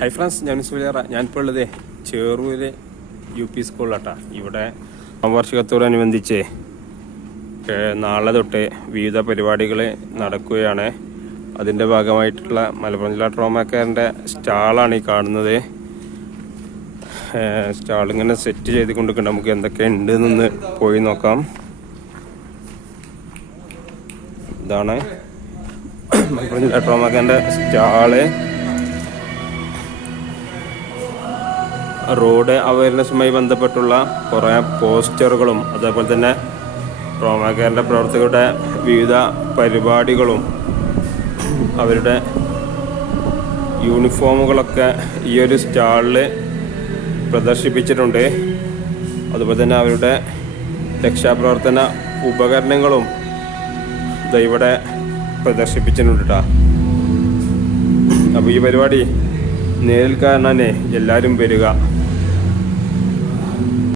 Hi friends, ഞാനിപ്പോൾ ഉള്ളത് Cherur UP സ്കൂളിലാട്ടാ. ഇവിടെ വാർഷികത്തോടനുബന്ധിച്ച് നാളെ തൊട്ട് വിവിധ പരിപാടികൾ നടക്കുകയാണ്. അതിൻ്റെ ഭാഗമായിട്ടുള്ള മലപ്പുറം ജില്ലാ ട്രോമാ കെയറിൻ്റെ സ്റ്റാളാണ് ഈ കാണുന്നത്. സ്റ്റാളിങ്ങനെ സെറ്റ് ചെയ്ത് കൊണ്ടിരിക്കുന്നുണ്ട്. നമുക്ക് എന്തൊക്കെ ഉണ്ട് എന്ന് പോയി നോക്കാം. ഇതാണ് മലപ്പുറം ജില്ലാ ട്രോമാ കെയറിൻ്റെ സ്റ്റാള്. റോഡ് അവയർനെസ്സുമായി ബന്ധപ്പെട്ടുള്ള കുറേ പോസ്റ്ററുകളും അതേപോലെ തന്നെ ട്രോമാ കെയറിൻ്റെ പ്രവർത്തകരുടെ വിവിധ പരിപാടികളും അവരുടെ യൂണിഫോമുകളൊക്കെ ഈ ഒരു സ്റ്റാളിൽ പ്രദർശിപ്പിച്ചിട്ടുണ്ട്. അതുപോലെ തന്നെ അവരുടെ രക്ഷാപ്രവർത്തന ഉപകരണങ്ങളും ഇവിടെ പ്രദർശിപ്പിച്ചിട്ടുണ്ട് കേട്ടോ. അപ്പോൾ ഈ പരിപാടി നേരിൽ കാണാനേ എല്ലാവരും വരിക.